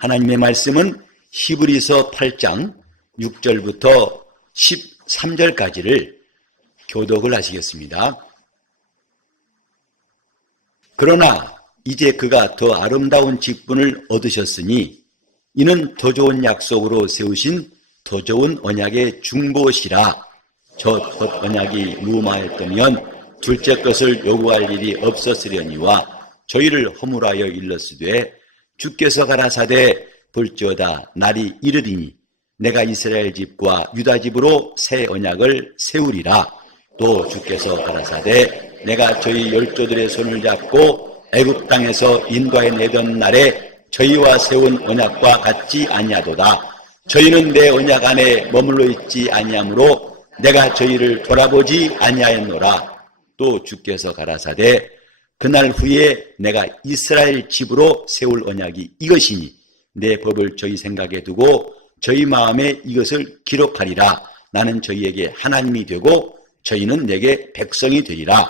하나님의 말씀은 히브리서 8장 6절부터 13절까지를 교독을 하시겠습니다. 그러나 이제 그가 더 아름다운 직분을 얻으셨으니 이는 더 좋은 약속으로 세우신 더 좋은 언약의 중보시라. 첫 언약이 무마했다면 둘째 것을 요구할 일이 없었으려니와 저희를 허물하여 일렀으되 주께서 가라사대 볼지어다 날이 이르리니 내가 이스라엘 집과 유다 집으로 새 언약을 세우리라. 또 주께서 가라사대 내가 저희 열조들의 손을 잡고 애굽 땅에서 인도해 내던 날에 저희와 세운 언약과 같지 아니하도다. 저희는 내 언약 안에 머물러 있지 아니하므로 내가 저희를 돌아보지 아니하였노라. 또 주께서 가라사대 그날 후에 내가 이스라엘 집으로 세울 언약이 이것이니 내 법을 저희 생각에 두고 저희 마음에 이것을 기록하리라. 나는 저희에게 하나님이 되고 저희는 내게 백성이 되리라.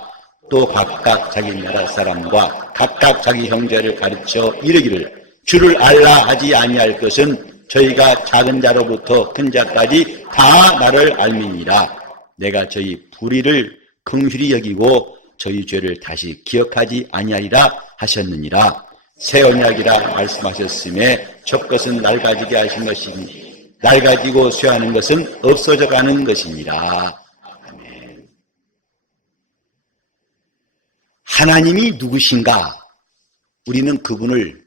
또 각각 자기 나라 사람과 각각 자기 형제를 가르쳐 이르기를 주를 알라 하지 아니할 것은 저희가 작은 자로부터 큰 자까지 다 나를 알미니라. 내가 저희 불의를 긍휼히 여기고 저희 죄를 다시 기억하지 아니하리라 하셨느니라. 새 언약이라 말씀하셨음에 첫 것은 낡아지게 하신 것이니 낡아지고 쇠하는 것은 없어져 가는 것이니라. 아멘. 하나님이 누구신가? 우리는 그분을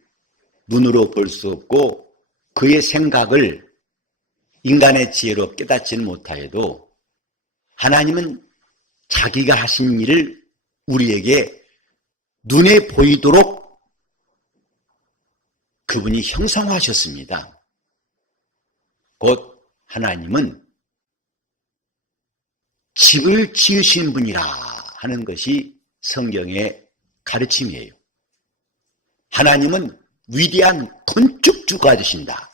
눈으로 볼 수 없고 그의 생각을 인간의 지혜로 깨닫지는 못하여도 하나님은 자기가 하신 일을 우리에게 눈에 보이도록 그분이 형성하셨습니다. 곧 하나님은 집을 지으신 분이라 하는 것이 성경의 가르침이에요. 하나님은 위대한 건축주가 되신다.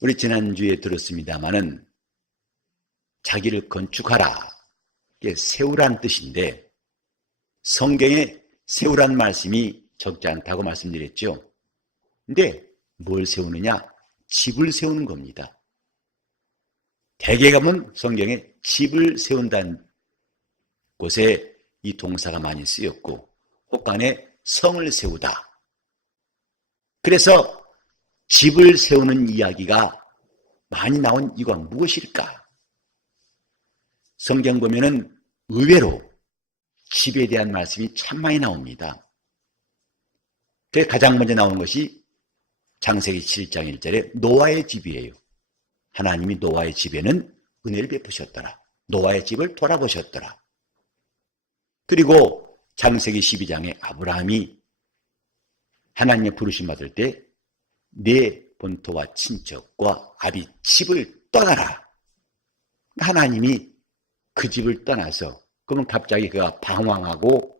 우리 지난주에 들었습니다마는 자기를 건축하라, 이게 세우란 뜻인데 성경에 세우란 말씀이 적지 않다고 말씀드렸죠. 근데 뭘 세우느냐? 집을 세우는 겁니다. 대개 가면 성경에 집을 세운다는 곳에 이 동사가 많이 쓰였고 혹간에 성을 세우다. 그래서 집을 세우는 이야기가 많이 나온 이유가 무엇일까? 성경 보면은 의외로 집에 대한 말씀이 참 많이 나옵니다. 그 가장 먼저 나오는 것이 창세기 7장 1절에 노아의 집이에요. 하나님이 노아의 집에는 은혜를 베푸셨더라. 노아의 집을 돌아보셨더라. 그리고 창세기 12장에 아브라함이 하나님의 부르심 받을 때 내 본토와 친척과 아비 집을 떠나라. 하나님이 그 집을 떠나서 그러면 갑자기 그가 방황하고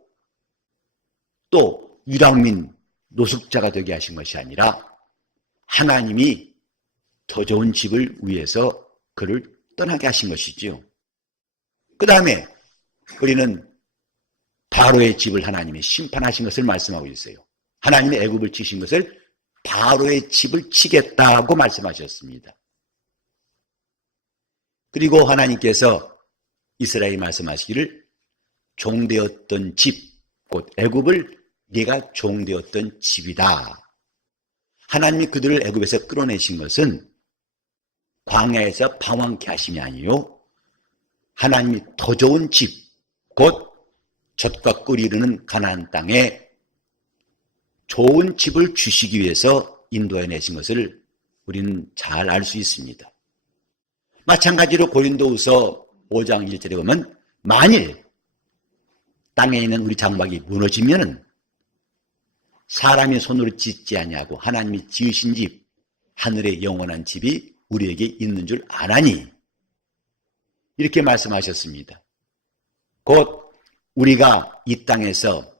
또 유랑민 노숙자가 되게 하신 것이 아니라 하나님이 더 좋은 집을 위해서 그를 떠나게 하신 것이지요. 그 다음에 우리는 바로의 집을 하나님이 심판하신 것을 말씀하고 있어요. 하나님의 애굽을 치신 것을 바로의 집을 치겠다고 말씀하셨습니다. 그리고 하나님께서 이스라엘이 말씀하시기를 종되었던 집, 곧 애굽을 네가 종되었던 집이다. 하나님이 그들을 애굽에서 끌어내신 것은 광야에서 방황케 하심이 아니요 하나님이 더 좋은 집, 곧 젖과 꿀이 흐르는 가나안 땅에 좋은 집을 주시기 위해서 인도해 내신 것을 우리는 잘 알 수 있습니다. 마찬가지로 고린도후서 5장 1절에 보면 만일 땅에 있는 우리 장막이 무너지면은 사람이 손으로 짓지 아니하고 하나님이 지으신 집, 하늘의 영원한 집이 우리에게 있는 줄 아나니 이렇게 말씀하셨습니다. 곧 우리가 이 땅에서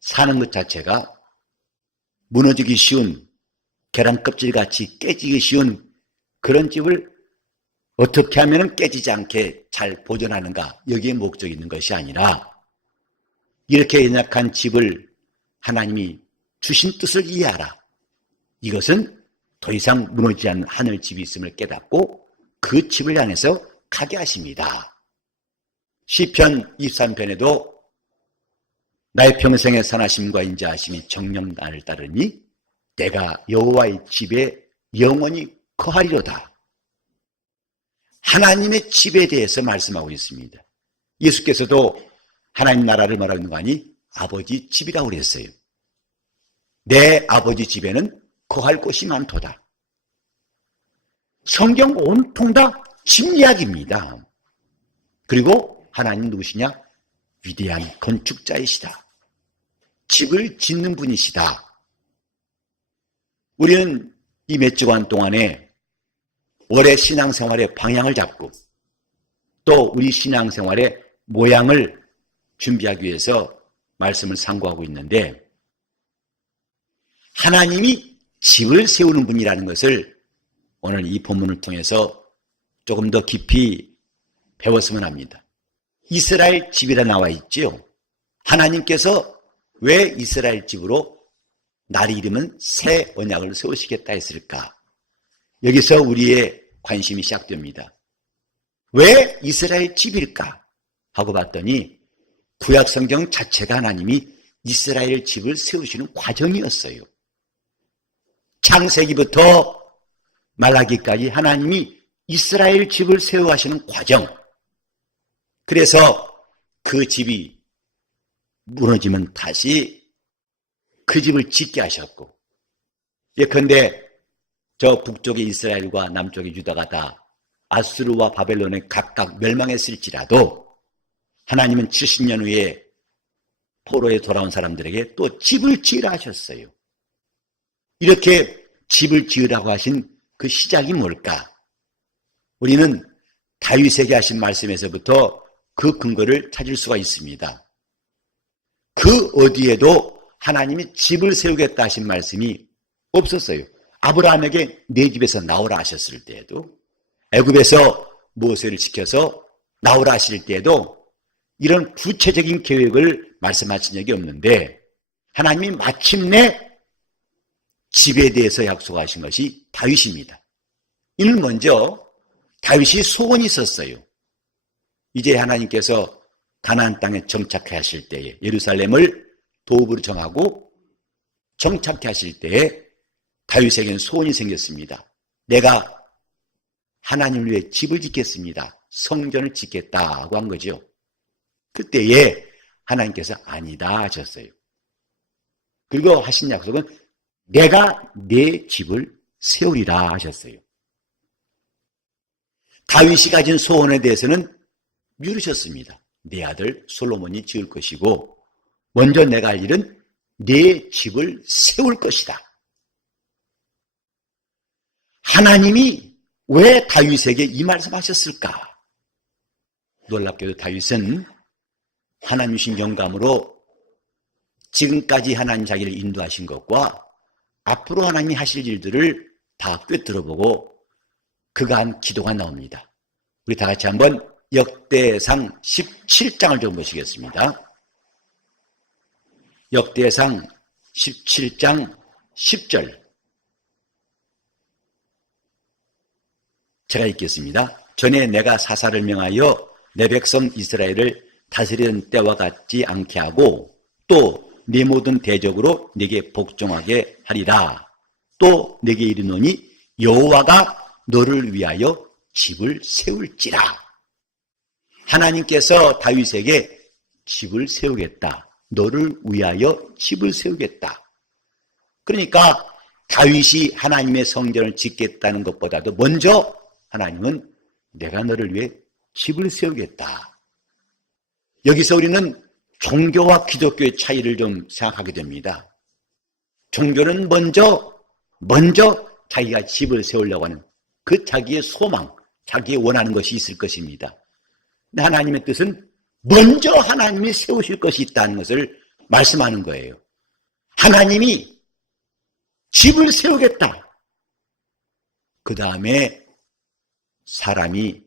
사는 것 자체가 무너지기 쉬운 계란 껍질같이 깨지기 쉬운 그런 집을 어떻게 하면 깨지지 않게 잘 보존하는가, 여기에 목적이 있는 것이 아니라 이렇게 연약한 집을 하나님이 주신 뜻을 이해하라. 이것은 더 이상 무너지지 않는 하늘집이 있음을 깨닫고 그 집을 향해서 가게 하십니다. 시편 23편에도 나의 평생의 선하심과 인자하심이 정녕 나를 따르니 내가 여호와의 집에 영원히 거하리로다. 하나님의 집에 대해서 말씀하고 있습니다. 예수께서도 하나님 나라를 말하고 있는 거 아니? 아버지 집이라고 그랬어요. 내 아버지 집에는 거할 곳이 많도다. 성경 온통 다 집 이야기입니다. 그리고 하나님 누구시냐? 위대한 건축자이시다. 집을 짓는 분이시다. 우리는 이 몇 주간 동안에 올해 신앙생활의 방향을 잡고 또 우리 신앙생활의 모양을 준비하기 위해서 말씀을 상고하고 있는데, 하나님이 집을 세우는 분이라는 것을 오늘 이 본문을 통해서 조금 더 깊이 배웠으면 합니다. 이스라엘 집이라 나와 있지요. 하나님께서 왜 이스라엘 집으로 날이 이르면 새 언약을 세우시겠다 했을까? 여기서 우리의 관심이 시작됩니다. 왜 이스라엘 집일까? 하고 봤더니 구약 성경 자체가 하나님이 이스라엘 집을 세우시는 과정이었어요. 창세기부터 말라기까지 하나님이 이스라엘 집을 세워가시는 과정. 그래서 그 집이 무너지면 다시 그 집을 짓게 하셨고, 예컨대 저 북쪽의 이스라엘과 남쪽의 유다가 다 아수르와 바벨론에 각각 멸망했을지라도 하나님은 70년 후에 포로에 돌아온 사람들에게 또 집을 지으라 하셨어요. 이렇게 집을 지으라고 하신 그 시작이 뭘까? 우리는 다윗에게 하신 말씀에서부터 그 근거를 찾을 수가 있습니다. 그 어디에도 하나님이 집을 세우겠다 하신 말씀이 없었어요. 아브라함에게 내 집에서 나오라 하셨을 때에도, 애굽에서 모세를 시켜서 나오라 하실 때에도 이런 구체적인 계획을 말씀하신 적이 없는데, 하나님이 마침내 집에 대해서 약속하신 것이 다윗입니다. 이는 먼저 다윗이 소원이 있었어요. 이제 하나님께서 가나안 땅에 정착해 하실 때에, 예루살렘을 도읍으로 정하고 정착해 하실 때에 다윗에게는 소원이 생겼습니다. 내가 하나님을 위해 집을 짓겠습니다. 성전을 짓겠다고 한 거죠. 그때에 하나님께서 아니다 하셨어요. 그리고 하신 약속은 내가 내 집을 세우리라 하셨어요. 다윗이 가진 소원에 대해서는 미루셨습니다. 내 아들 솔로몬이 지을 것이고, 먼저 내가 할 일은 내 집을 세울 것이다. 하나님이 왜 다윗에게 이 말씀하셨을까? 놀랍게도 다윗은 하나님 주신 영감으로 지금까지 하나님 자기를 인도하신 것과 앞으로 하나님이 하실 일들을 다 꿰뚫어보고 그가 한 기도가 나옵니다. 우리 다 같이 한번 역대상 17장을 좀 보시겠습니다. 역대상 17장 10절 제가 읽겠습니다. 전에 내가 사사를 명하여 내 백성 이스라엘을 다스리는 때와 같지 않게 하고 또 네 모든 대적으로 네게 복종하게 하리라. 또 네게 이르노니 여호와가 너를 위하여 집을 세울지라. 하나님께서 다윗에게 집을 세우겠다. 너를 위하여 집을 세우겠다. 그러니까 다윗이 하나님의 성전을 짓겠다는 것보다도 먼저 하나님은 내가 너를 위해 집을 세우겠다. 여기서 우리는 종교와 기독교의 차이를 좀 생각하게 됩니다. 종교는 먼저 자기가 집을 세우려고 하는 그 자기의 소망, 자기의 원하는 것이 있을 것입니다. 근데 하나님의 뜻은 먼저 하나님이 세우실 것이 있다는 것을 말씀하는 거예요. 하나님이 집을 세우겠다. 그 다음에 사람이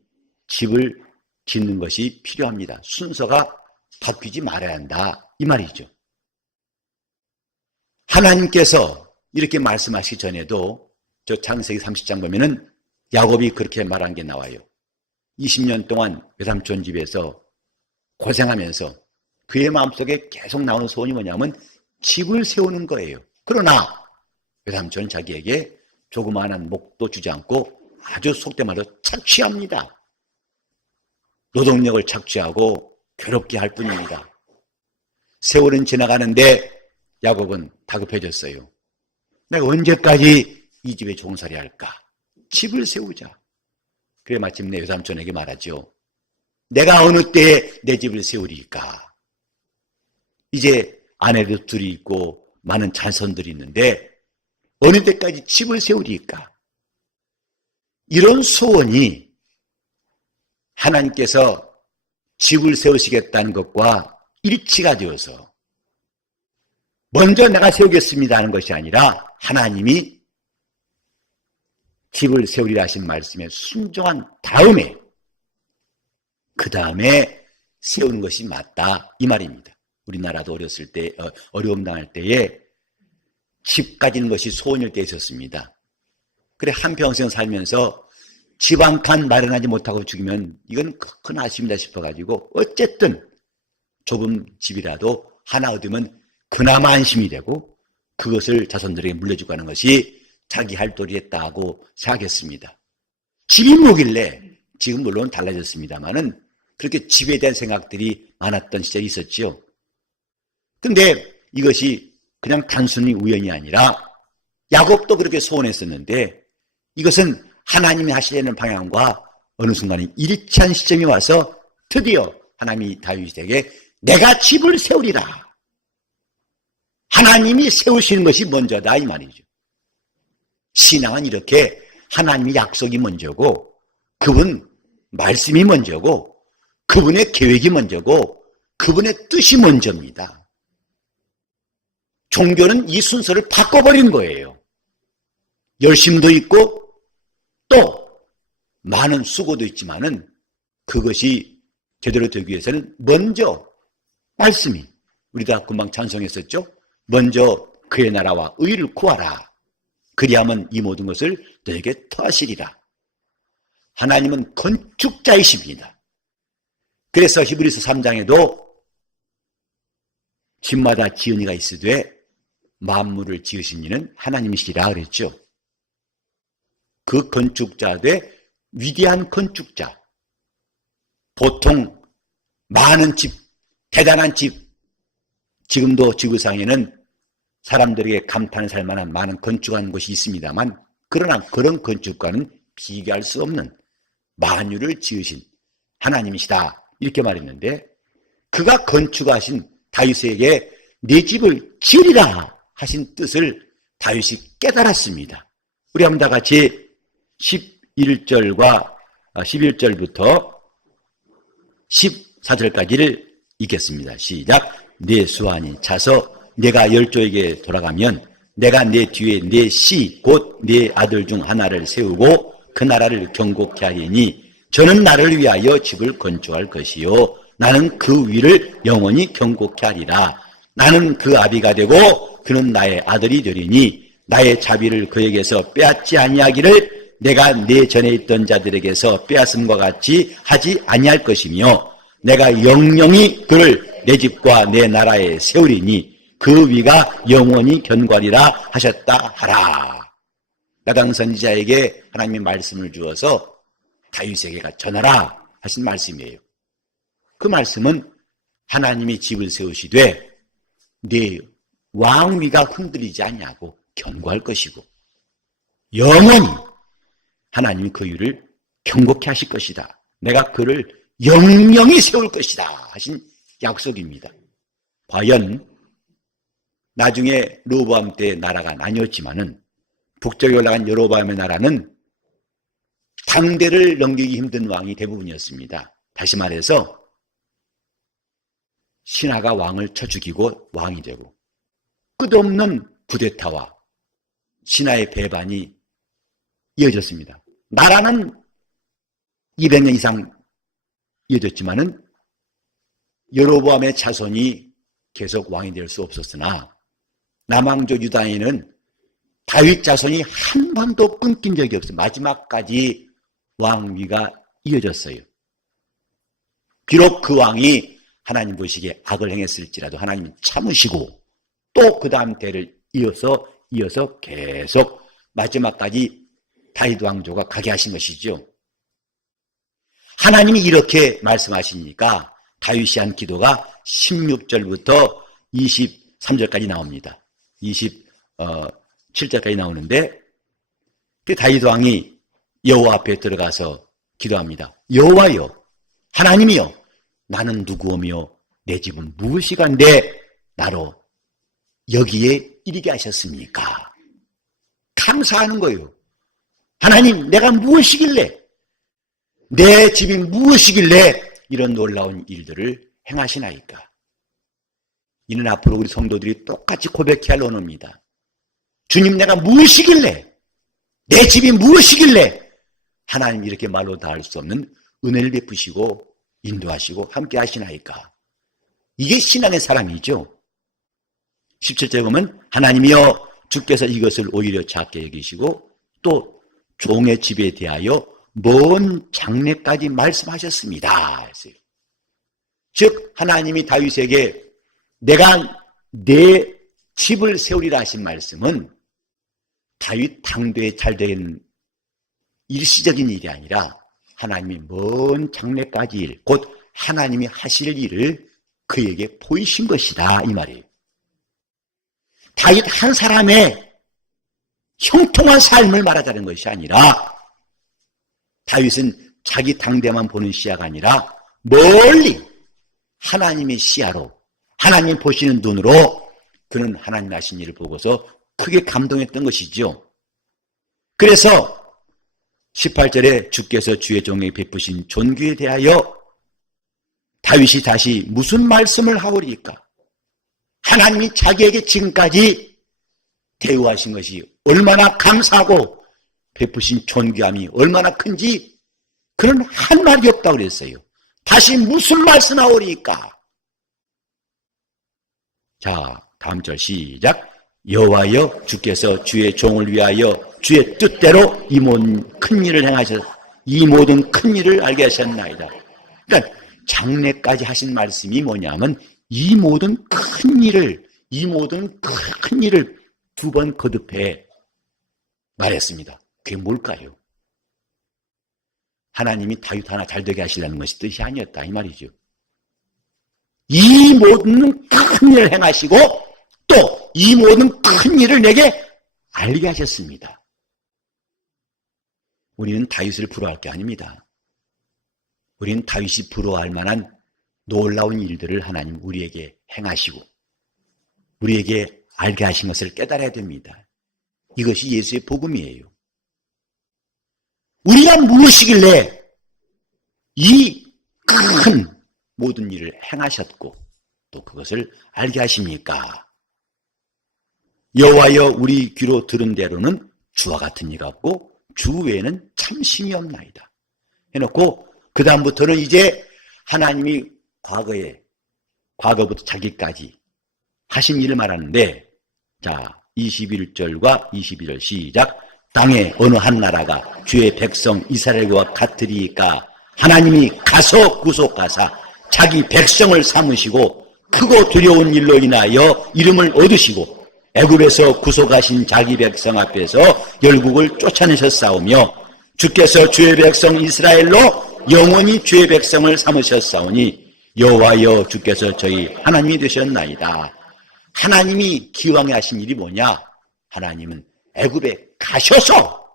집을 짓는 것이 필요합니다. 순서가 바뀌지 말아야 한다. 이 말이죠. 하나님께서 이렇게 말씀하시기 전에도 저 창세기 30장 보면은 야곱이 그렇게 말한 게 나와요. 20년 동안 외삼촌 집에서 고생하면서 그의 마음속에 계속 나오는 소원이 뭐냐면 집을 세우는 거예요. 그러나 외삼촌은 자기에게 조그마한 목도 주지 않고 아주 속된 말로 착취합니다. 노동력을 착취하고 괴롭게 할 뿐입니다. 세월은 지나가는데 야곱은 다급해졌어요. 내가 언제까지 이 집에 종살이 할까? 집을 세우자. 그래 마침내 외삼촌에게 말하죠. 내가 어느 때에 내 집을 세우리까? 이제 아내도 둘이 있고 많은 자손들이 있는데 어느 때까지 집을 세우리까? 이런 소원이 하나님께서 집을 세우시겠다는 것과 일치가 되어서 먼저 내가 세우겠습니다 하는 것이 아니라 하나님이 집을 세우리라 하신 말씀에 순종한 다음에 그 다음에 세우는 것이 맞다 이 말입니다. 우리나라도 어렸을 때 어려움 당할 때에 집 가지는 것이 소원일 때 있었습니다. 그래 한평생 살면서 집 한 칸 마련하지 못하고 죽으면 이건 큰 아쉬움이다 싶어가지고 어쨌든 좁은 집이라도 하나 얻으면 그나마 안심이 되고 그것을 자손들에게 물려주고 하는 것이 자기 할 도리였다 하고 생각했습니다. 집이 뭐길래 지금 물론 달라졌습니다만은 그렇게 집에 대한 생각들이 많았던 시절이 있었지요. 근데 이것이 그냥 단순히 우연이 아니라 야곱도 그렇게 소원했었는데 이것은 하나님이 하시려는 방향과 어느 순간에 일치한 시점이 와서 드디어 하나님이 다윗에게 내가 집을 세우리라. 하나님이 세우시는 것이 먼저다 이 말이죠. 신앙은 이렇게 하나님의 약속이 먼저고 그분 말씀이 먼저고 그분의 계획이 먼저고 그분의 뜻이 먼저입니다. 종교는 이 순서를 바꿔버린 거예요. 열심도 있고 또 많은 수고도 있지만은 그것이 제대로 되기 위해서는 먼저 말씀이 우리 다 금방 찬송했었죠. 먼저 그의 나라와 의를 구하라. 그리하면 이 모든 것을 너에게 더하시리라. 하나님은 건축자이십니다. 그래서 히브리서 3장에도 집마다 지은 이가 있으되 만물을 지으신 이는 하나님이시라 그랬죠. 그 건축자 되 위대한 건축자. 보통 많은 집, 대단한 집, 지금도 지구상에는 사람들에게 감탄을 살 만한 많은 건축한 곳이 있습니다만 그러나 그런 건축과는 비교할 수 없는 만유를 지으신 하나님이시다 이렇게 말했는데 그가 건축하신 다윗에게 내 집을 지으리라 하신 뜻을 다윗이 깨달았습니다. 우리 한번 다 같이 11절부터 14절까지를 읽겠습니다. 시작. 내 수완이 차서 내가 열조에게 돌아가면 내가 내 뒤에 내 씨 곧 내 아들 중 하나를 세우고 그 나라를 경고케 하리니 저는 나를 위하여 집을 건축할 것이요 나는 그 위를 영원히 경고케 하리라. 나는 그 아비가 되고 그는 나의 아들이 되리니 나의 자비를 그에게서 빼앗지 아니하기를 내가 내 전에 있던 자들에게서 빼앗음과 같이 하지 아니할 것이며 내가 영영히 그를 내 집과 내 나라에 세우리니 그 위가 영원히 견고하리라 하셨다 하라. 나당 선지자에게 하나님의 말씀을 주어서 다윗에게 전하라 하신 말씀이에요. 그 말씀은 하나님이 집을 세우시되 네 왕위가 흔들리지 않냐고 견고할 것이고 영원히 하나님이 그 위를 경고케 하실 것이다. 내가 그를 영영히 세울 것이다 하신 약속입니다. 과연 나중에 르호보암 때 나라가 나뉘었지만은 북쪽에 올라간 여로보암의 나라는 당대를 넘기기 힘든 왕이 대부분이었습니다. 다시 말해서 신하가 왕을 쳐 죽이고 왕이 되고 끝없는 쿠데타와 신하의 배반이 이어졌습니다. 나라는 200년 이상 이어졌지만은 여로보암의 자손이 계속 왕이 될 수 없었으나 남왕조 유다에는 다윗 자손이 한 번도 끊긴 적이 없어요. 마지막까지 왕위가 이어졌어요. 비록 그 왕이 하나님 보시기에 악을 행했을지라도 하나님이 참으시고 또 그 다음 때를 이어서 계속 마지막까지 다윗 왕조가 가게 하신 것이죠. 하나님이 이렇게 말씀하시니까 다윗이 한 기도가 16절부터 23절까지 나옵니다. 27절까지 나오는데 그 다윗 왕이 여호와 앞에 들어가서 기도합니다. 여호와여, 하나님이여, 나는 누구오며 내 집은 무엇이간데 나로 여기에 이르게 하셨습니까? 감사하는 거예요. 하나님, 내가 무엇이길래, 내 집이 무엇이길래 이런 놀라운 일들을 행하시나이까? 이는 앞으로 우리 성도들이 똑같이 고백해야 할 언어입니다. 주님, 내가 무엇이길래, 내 집이 무엇이길래 하나님 이렇게 말로 다 할 수 없는 은혜를 베푸시고 인도하시고 함께 하시나이까? 이게 신앙의 사람이죠. 17절에 보면 하나님이여, 주께서 이것을 오히려 작게 여기시고 또 종의 집에 대하여 먼 장래까지 말씀하셨습니다. 즉 하나님이 다윗에게 내가 내 집을 세우리라 하신 말씀은 다윗 당대에 잘된 일시적인 일이 아니라 하나님이 먼 장래까지 일, 곧 하나님이 하실 일을 그에게 보이신 것이다, 이 말이에요. 다윗 한 사람의 형통한 삶을 말하자는 것이 아니라 다윗은 자기 당대만 보는 시야가 아니라 멀리 하나님의 시야로, 하나님 보시는 눈으로 그는 하나님 하신 일을 보고서 크게 감동했던 것이죠. 그래서 18절에 주께서 주의 종에게 베푸신 존귀에 대하여 다윗이 다시 무슨 말씀을 하오리까? 하나님이 자기에게 지금까지 대우하신 것이 얼마나 감사하고 베푸신 존귀함이 얼마나 큰지 그는 한 말이 없다고 그랬어요. 다시 무슨 말씀 하오리까? 자, 다음 절 시작. 여호와여, 주께서 주의 종을 위하여 주의 뜻대로 이 모든 큰 일을 이 모든 큰 일을 알게 하셨나이다. 그러니까 장래까지 하신 말씀이 뭐냐면 이 모든 큰 일을 두 번 거듭해 말했습니다. 그게 뭘까요? 하나님이 다윗 하나 잘되게 하시려는 것이 뜻이 아니었다, 이 말이죠. 이 모든 큰 일을 행하시고 또 이 모든 큰 일을 내게 알게 하셨습니다. 우리는 다윗을 부러워할 게 아닙니다. 우리는 다윗이 부러워할 만한 놀라운 일들을 하나님 우리에게 행하시고 우리에게 알게 하신 것을 깨달아야 됩니다. 이것이 예수의 복음이에요. 우리가 무엇이길래 이 큰 모든 일을 행하셨고 또 그것을 알게 하십니까? 여호와여, 우리 귀로 들은 대로는 주와 같은 이 같고 주 외에는 참심이 없나이다 해놓고 그 다음부터는 이제 하나님이 과거부터 자기까지 하신 일을 말하는데, 자 21절과 22절 시작. 땅에 어느 한 나라가 주의 백성 이스라엘과 같으리까? 하나님이 가서 구속하사 자기 백성을 삼으시고 크고 두려운 일로 인하여 이름을 얻으시고 애굽에서 구속하신 자기 백성 앞에서 열국을 쫓아내셨사오며 주께서 주의 백성 이스라엘로 영원히 주의 백성을 삼으셨사오니 여호와여, 주께서 저희 하나님이 되셨나이다. 하나님이 기왕에 하신 일이 뭐냐? 하나님은 애굽에 가셔서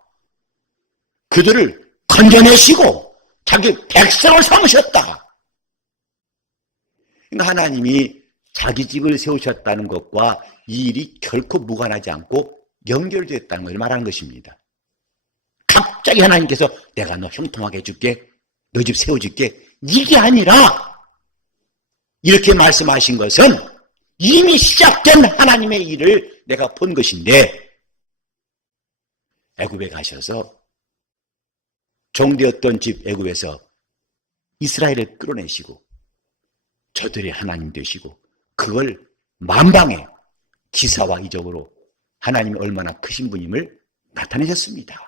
그들을 건져내시고 자기 백성을 삼으셨다. 그러니까 하나님이 자기 집을 세우셨다는 것과 이 일이 결코 무관하지 않고 연결됐다는 것을 말하는 것입니다. 갑자기 하나님께서 내가 너 형통하게 해줄게, 너 집 세워줄게, 이게 아니라 이렇게 말씀하신 것은 이미 시작된 하나님의 일을 내가 본 것인데, 애굽에 가셔서 종되었던 집 애굽에서 이스라엘을 끌어내시고 저들의 하나님 되시고 그걸 만방에 기사와 이적으로 하나님이 얼마나 크신 분임을 나타내셨습니다.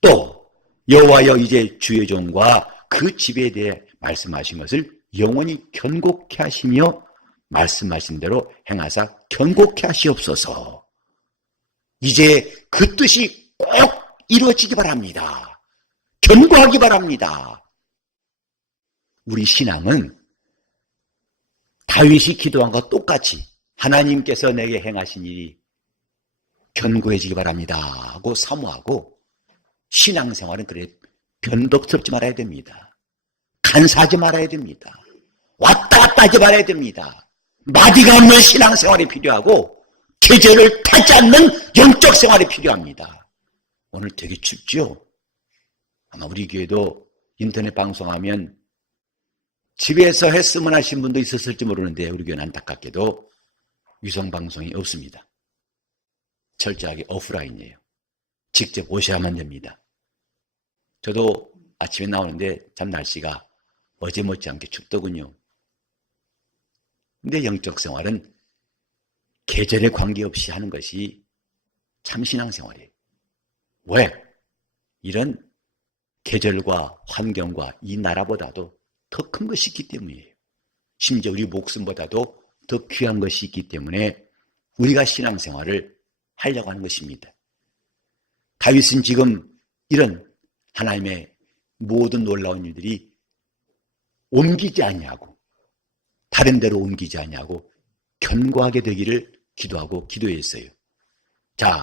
또 여호와여 이제 주의 종과 그 집에 대해 말씀하신 것을 영원히 견고케 하시며 말씀하신 대로 행하사 견고케 하시옵소서. 이제 그 뜻이 꼭 이루어지기 바랍니다. 견고하기 바랍니다. 우리 신앙은 다윗이 기도한 것과 똑같이 하나님께서 내게 행하신 일이 견고해지기 바랍니다 하고 사모하고, 신앙생활은 그래 변덕스럽지 말아야 됩니다. 간사하지 말아야 됩니다. 왔다 갔다 하지 말아야 됩니다. 마디가 없는 신앙생활이 필요하고 계절을 타지 않는 영적 생활이 필요합니다. 오늘 되게 춥죠? 아마 우리 교회도 인터넷 방송하면 집에서 했으면 하신 분도 있었을지 모르는데 우리 교회는 안타깝게도 위성방송이 없습니다. 철저하게 오프라인이에요. 직접 오셔야만 됩니다. 저도 아침에 나오는데 참 날씨가 어제 못지않게 춥더군요. 근데 영적 생활은 계절에 관계없이 하는 것이 참 신앙생활이에요. 왜? 이런 계절과 환경과 이 나라보다도 더 큰 것이 있기 때문이에요. 심지어 우리 목숨보다도 더 귀한 것이 있기 때문에 우리가 신앙생활을 하려고 하는 것입니다. 다윗은 지금 이런 하나님의 모든 놀라운 일들이 옮기지 아니하고 다른 데로 옮기지 아니하고 견고하게 되기를 기도하고 기도했어요. 자,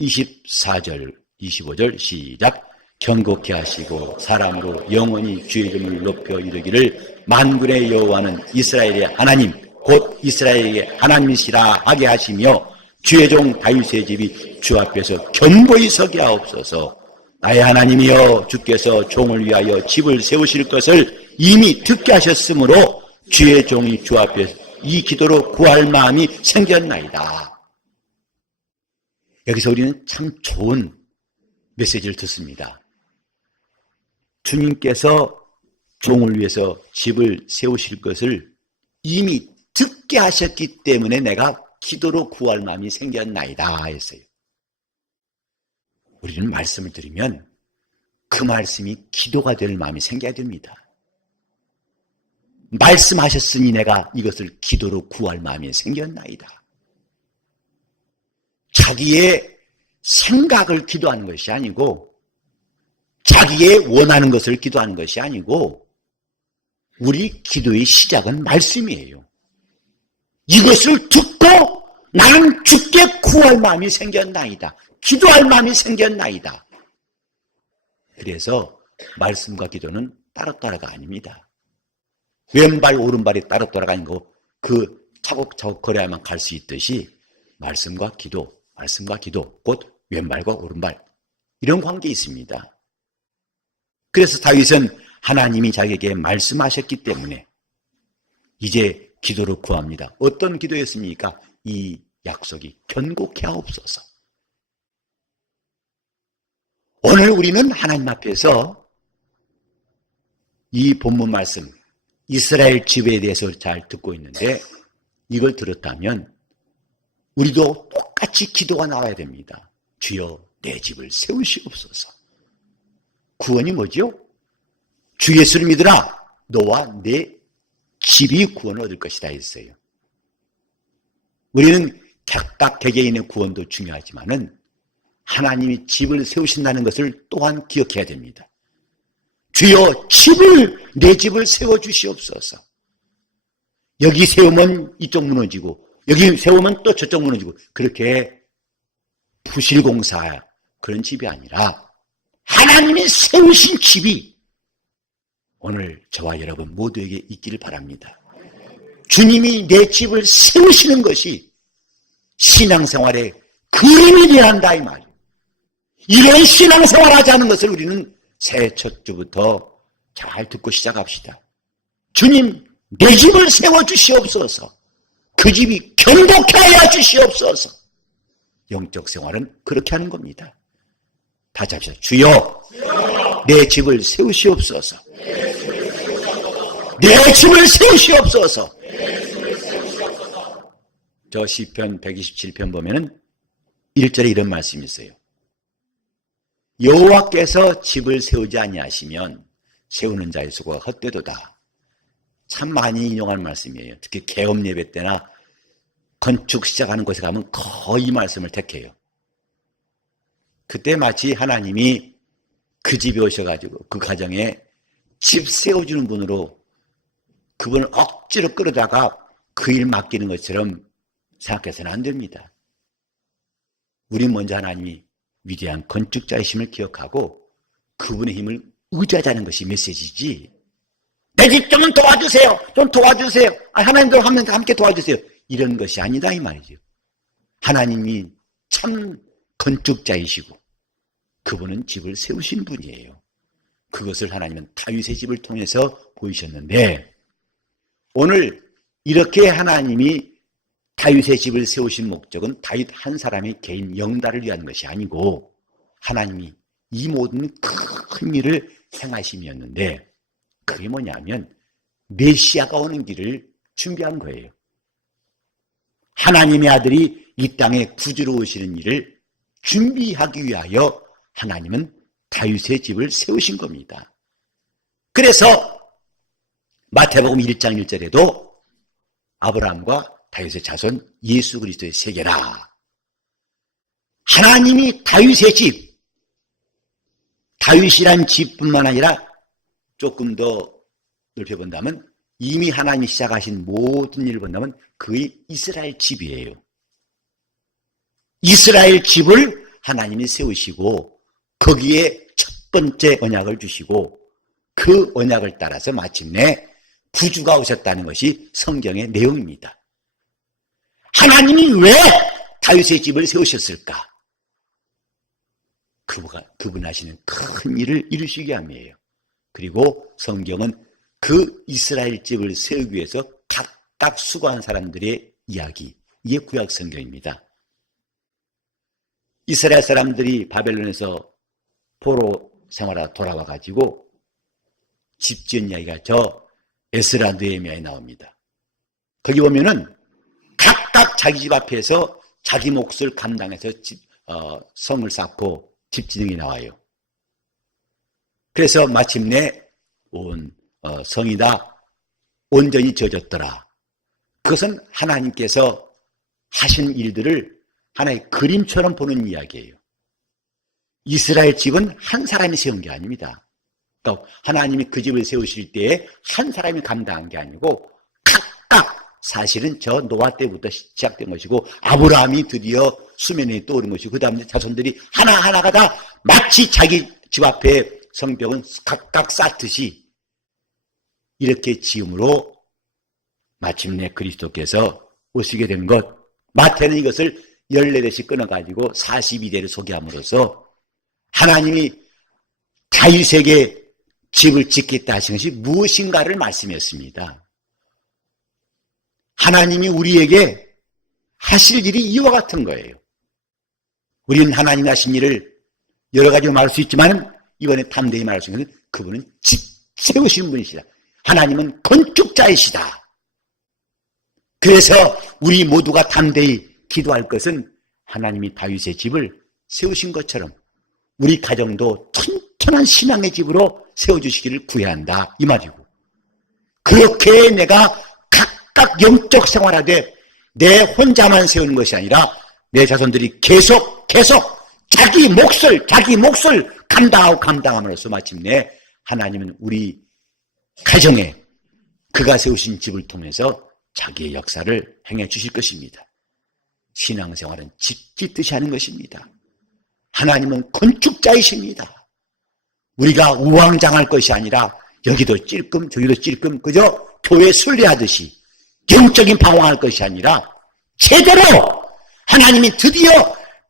24절 25절 시작. 견고케 하시고 사람으로 영원히 주의 이름을 높여 이르기를 만군의 여호와는 이스라엘의 하나님 곧 이스라엘의 하나님이시라 하게 하시며 주의 종 다윗의 집이 주 앞에서 견고히 서게 하옵소서. 나의 하나님이여 주께서 종을 위하여 집을 세우실 것을 이미 듣게 하셨으므로 주의 종이 주 앞에서 이 기도로 구할 마음이 생겼나이다. 여기서 우리는 참 좋은 메시지를 듣습니다. 주님께서 종을 위해서 집을 세우실 것을 이미 듣게 하셨기 때문에 내가 기도로 구할 마음이 생겼나이다 했어요. 우리는 말씀을 들으면 그 말씀이 기도가 될 마음이 생겨야 됩니다. 말씀하셨으니 내가 이것을 기도로 구할 마음이 생겼나이다. 자기의 생각을 기도하는 것이 아니고 자기의 원하는 것을 기도하는 것이 아니고 우리 기도의 시작은 말씀이에요. 이것을 듣고 나는 주께 구할 마음이 생겼나이다. 기도할 마음이 생겼나이다. 그래서 말씀과 기도는 따로따로가 아닙니다. 왼발 오른발이 따로따로가 아니고 그 차곡차곡 걸어야만 갈 수 있듯이 말씀과 기도 곧 왼발과 오른발 이런 관계 있습니다. 그래서 다윗은 하나님이 자기에게 말씀하셨기 때문에 이제 기도를 구합니다. 어떤 기도였습니까? 이 약속이 견고케 하옵소서. 오늘 우리는 하나님 앞에서 이 본문 말씀 이스라엘 집에 대해서 잘 듣고 있는데 이걸 들었다면 우리도 똑같이 기도가 나와야 됩니다. 주여 내 집을 세우시옵소서. 구원이 뭐죠? 주 예수를 믿으라 너와 내 집이 구원을 얻을 것이다 했어요. 우리는 각각 개개인의 구원도 중요하지만은 하나님이 집을 세우신다는 것을 또한 기억해야 됩니다. 주여 내 집을 세워주시옵소서. 여기 세우면 이쪽 무너지고 여기 세우면 또 저쪽 무너지고 그렇게 부실공사 그런 집이 아니라 하나님이 세우신 집이 오늘 저와 여러분 모두에게 있기를 바랍니다. 주님이 내 집을 세우시는 것이 신앙생활의 그림이 되어야 한다 이 말이에요. 이런 신앙생활 하자는 것을 우리는 새해 첫 주부터 잘 듣고 시작합시다. 주님 내 집을 세워주시옵소서. 그 집이 견고케 하여 주시옵소서. 영적 생활은 그렇게 하는 겁니다. 다시 합시다. 주여 내 집을 세우시옵소서. 내 집을 세우시옵소서. 저 시편 127편 보면은 1절에 이런 말씀이 있어요. 여호와께서 집을 세우지 아니하시면 세우는 자의 수고가 헛되도다. 참 많이 인용할 말씀이에요. 특히 개업 예배 때나 건축 시작하는 곳에 가면 거의 이 말씀을 택해요. 그때 마치 하나님이 그 집에 오셔가지고 그 가정에 집 세워주는 분으로 그분을 억지로 끌어다가 그 일 맡기는 것처럼 생각해서는 안 됩니다. 우리 먼저 하나님이 위대한 건축자이심을 기억하고 그분의 힘을 의지하자는 것이 메시지지. 내 집 좀 도와주세요. 좀 도와주세요. 하나님도 함께 도와주세요. 이런 것이 아니다 이 말이죠. 하나님이 참 건축자이시고 그분은 집을 세우신 분이에요. 그것을 하나님은 다윗의 집을 통해서 보이셨는데 오늘 이렇게 하나님이 다윗의 집을 세우신 목적은 다윗 한 사람의 개인 영달을 위한 것이 아니고 하나님이 이 모든 큰 일을 행하심이었는데 그게 뭐냐면 메시아가 오는 길을 준비한 거예요. 하나님의 아들이 이 땅에 구주로 오시는 일을 준비하기 위하여 하나님은 다윗의 집을 세우신 겁니다. 그래서 마태복음 1장 1절에도 아브라함과 다윗의 자손 예수 그리스도의 세계라. 하나님이 다윗의 집, 다윗이란 집뿐만 아니라 조금 더 넓혀본다면 이미 하나님이 시작하신 모든 일을 본다면 그의 이스라엘 집이에요. 이스라엘 집을 하나님이 세우시고 거기에 첫 번째 언약을 주시고 그 언약을 따라서 마침내 구주가 오셨다는 것이 성경의 내용입니다. 하나님이 왜 다윗의 집을 세우셨을까? 그분 하시는 큰 일을 이루시기 위함이에요. 그리고 성경은 그 이스라엘 집을 세우기 위해서 각각 수고한 사람들의 이야기, 이게 구약 성경입니다. 이스라엘 사람들이 바벨론에서 포로 생활하다 돌아와가지고 집 지은 이야기가 저 에스라 느헤미야에 나옵니다. 거기 보면은 각각 자기 집 앞에서 자기 몫을 감당해서 성을 쌓고 집 짓는 게 나와요. 그래서 마침내 온 성이 다 온전히 지어졌더라. 그것은 하나님께서 하신 일들을 하나의 그림처럼 보는 이야기예요. 이스라엘 집은 한 사람이 세운 게 아닙니다. 그러니까 하나님이 그 집을 세우실 때에 한 사람이 감당한 게 아니고 각각 사실은 저 노아 때부터 시작된 것이고 아브라함이 드디어 수면에 떠오른 것이고 그 다음에 자손들이 하나하나가 다 마치 자기 집 앞에 성벽은 각각 쌓듯이 이렇게 지음으로 마침내 그리스도께서 오시게 된 것. 마태는 이것을 14대씩 끊어가지고 42대를 소개함으로써 하나님이 다윗에게 집을 짓겠다 하신 것이 무엇인가를 말씀했습니다. 하나님이 우리에게 하실 일이 이와 같은 거예요. 우리는 하나님 하신 일을 여러 가지로 말할 수 있지만 이번에 담대히 말할 수 있는 것은 그분은 집 세우신 분이시다. 하나님은 건축자이시다. 그래서 우리 모두가 담대히 기도할 것은 하나님이 다윗의 집을 세우신 것처럼 우리 가정도 튼튼한 신앙의 집으로 세워주시기를 구해야 한다 이 말이고, 그렇게 내가 각각 영적 생활하되 내 혼자만 세우는 것이 아니라 내 자손들이 계속 자기 몫을 감당함으로써 마침내 하나님은 우리 가정에 그가 세우신 집을 통해서 자기의 역사를 행해 주실 것입니다. 신앙생활은 집 짓듯이 하는 것입니다. 하나님은 건축자이십니다. 우리가 우왕장할 것이 아니라 여기도 찔끔 저기도 찔끔 그저 교회 순례하듯이 영적인 방황할 것이 아니라 제대로 하나님이 드디어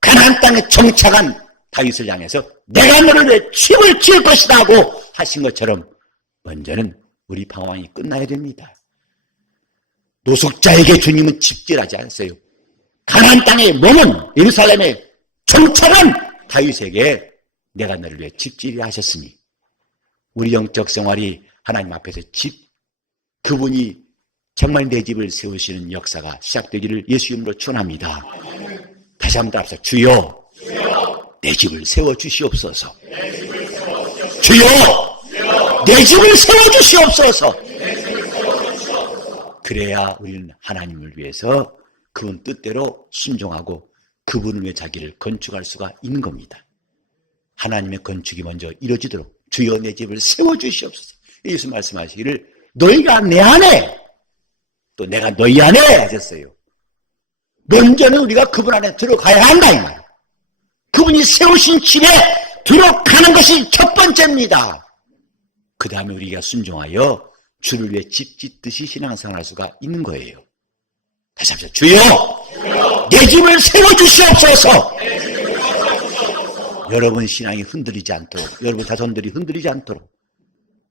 가나안 땅에 정착한 다윗을 향해서 내가 너를 위해 집을 지을 것이다 하고 하신 것처럼 먼저는 우리 방황이 끝나야 됩니다. 노숙자에게 주님은 집질하지 않았어요. 가나안 땅에 머문 예루살렘에 정착한 다윗에게 내가 너를 위해 집질이라 하셨으니 우리 영적 생활이 하나님 앞에서 그분이 정말 내 집을 세우시는 역사가 시작되기를 예수 이름으로 축원합니다. 다시 한번 따라합시다. 주여, 내 집을 세워주시옵소서. 주여, 내 집을 세워주시옵소서. 그래야 우리는 하나님을 위해서 그분 뜻대로 순종하고 그분을 위해 자기를 건축할 수가 있는 겁니다. 하나님의 건축이 먼저 이루어지도록 주여 내 집을 세워주시옵소서. 예수 말씀하시기를 너희가 내 안에 또 내가 너희 안에 하셨어요. 먼저는 우리가 그분 안에 들어가야 한다 이 말. 그분이 세우신 집에 들어가는 것이 첫 번째입니다. 그 다음에 우리가 순종하여 주를 위해 집 짓듯이 신앙생활할 수가 있는 거예요. 다시 한번 주여, 내 집을 세워주시옵소서. 여러분 신앙이 흔들리지 않도록, 여러분 자손들이 흔들리지 않도록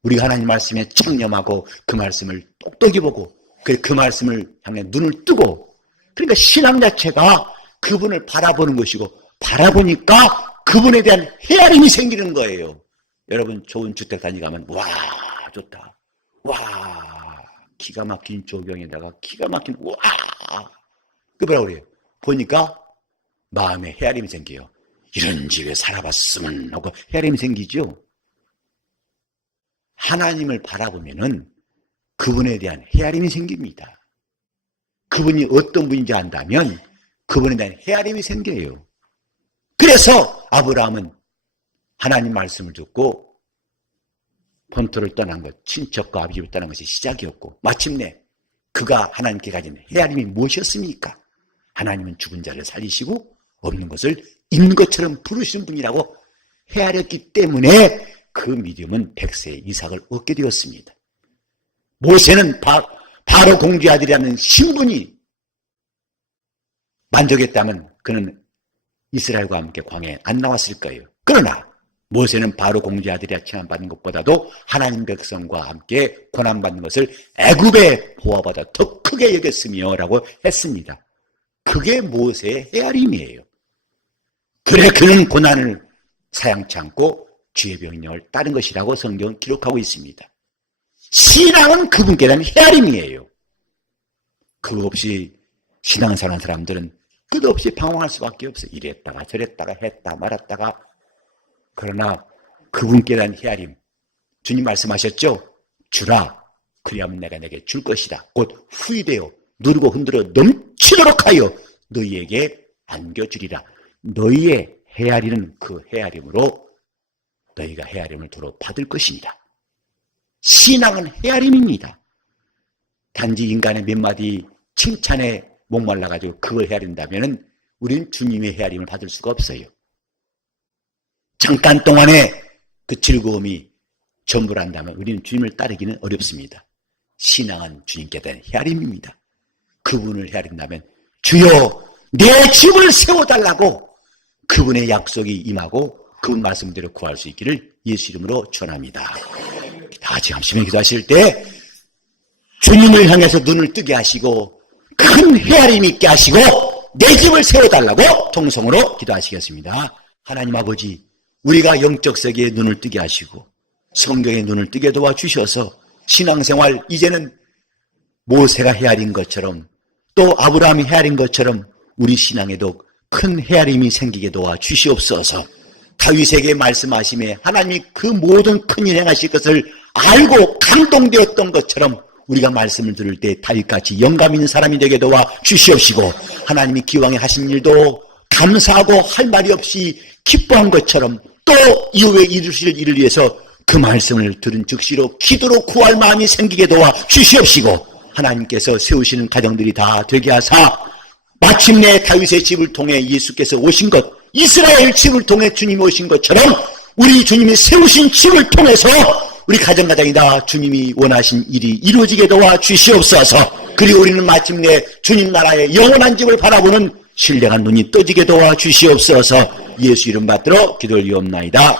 우리가 하나님 말씀에 청렴하고 그 말씀을 똑똑히 보고 그 말씀을 향해 눈을 뜨고, 그러니까 신앙 자체가 그분을 바라보는 것이고, 바라보니까 그분에 대한 헤아림이 생기는 거예요. 여러분 좋은 주택단지 가면 와 좋다, 와 기가 막힌 조경에다가 기가 막힌 와 그 뭐라 그래요? 보니까 마음에 헤아림이 생겨요. 이런 집에 살아봤으면 하고 헤아림이 생기죠. 하나님을 바라보면은 그분에 대한 헤아림이 생깁니다. 그분이 어떤 분인지 안다면 그분에 대한 헤아림이 생겨요. 그래서 아브라함은 하나님 말씀을 듣고 본토를 떠난 것, 친척과 아비집을 떠난 것이 시작이었고, 마침내 그가 하나님께 가진 헤아림이 무엇이었습니까? 하나님은 죽은 자를 살리시고 없는 것을 있는 것처럼 부르시는 분이라고 헤아렸기 때문에 그 믿음은 100세의 이삭을 얻게 되었습니다. 모세는 바로 공주의 아들이라는 신분이 만족했다면 그는 이스라엘과 함께 광야에 안 나왔을 거예요. 그러나 모세는 바로 공주의 아들이라 칭함받는 것보다도 하나님 백성과 함께 고난받는 것을 애굽의 보화보다 더 크게 여겼으며 라고 했습니다. 그게 모세의 헤아림이에요. 그래 그는 고난을 사양치 않고 주의 명령을 따른 것이라고 성경은 기록하고 있습니다. 신앙은 그분께 대한 헤아림이에요. 그거 없이 신앙생활 하는 사람들은 끝없이 방황할 수밖에 없어요. 이랬다가 저랬다가 했다 말았다가. 그러나 그분께 대한 헤아림, 주님 말씀하셨죠? 주라, 그리하면 내가 내게 줄 것이다. 곧 후이되어 누르고 흔들어 넘치도록 하여 너희에게 안겨주리라. 너희의 헤아리는 그 헤아림으로 너희가 헤아림을 도로 받을 것입니다. 신앙은 헤아림입니다. 단지 인간의 몇 마디 칭찬에 목말라가지고 그걸 헤아린다면 우리는 주님의 헤아림을 받을 수가 없어요. 잠깐 동안에 그 즐거움이 전부란다면 우리는 주님을 따르기는 어렵습니다. 신앙은 주님께 대한 헤아림입니다. 그분을 헤아린다면 주여 내 집을 세워달라고 그분의 약속이 임하고 그분 말씀대로 구할 수 있기를 예수 이름으로 축원합니다. 다 같이 함께 기도하실 때 주님을 향해서 눈을 뜨게 하시고 큰 헤아림 있게 하시고 내 집을 세워달라고 통성으로 기도하시겠습니다. 하나님 아버지, 우리가 영적 세계에 눈을 뜨게 하시고 성경에 눈을 뜨게 도와주셔서 신앙생활 이제는 모세가 헤아린 것처럼 또 아브라함이 헤아린 것처럼 우리 신앙에도 큰 헤아림이 생기게 도와주시옵소서. 다윗에게 말씀하심에 하나님이 그 모든 큰일 행하실 것을 알고 감동되었던 것처럼 우리가 말씀을 들을 때 다윗같이 영감 있는 사람이 되게 도와주시옵시고, 하나님이 기왕에 하신 일도 감사하고 할 말이 없이 기뻐한 것처럼 또 이후에 이루실 일을 위해서 그 말씀을 들은 즉시로 기도로 구할 마음이 생기게 도와주시옵시고, 하나님께서 세우시는 가정들이 다 되게 하사 마침내 다윗의 집을 통해 예수께서 오신 것, 이스라엘 집을 통해 주님이 오신 것처럼 우리 주님이 세우신 집을 통해서 우리 가정가정이 다 주님이 원하신 일이 이루어지게 도와주시옵소서. 그리고 우리는 마침내 주님 나라의 영원한 집을 바라보는 신령한 눈이 떠지게 도와주시옵소서. 예수 이름 받들어 기도를 이옵나이다.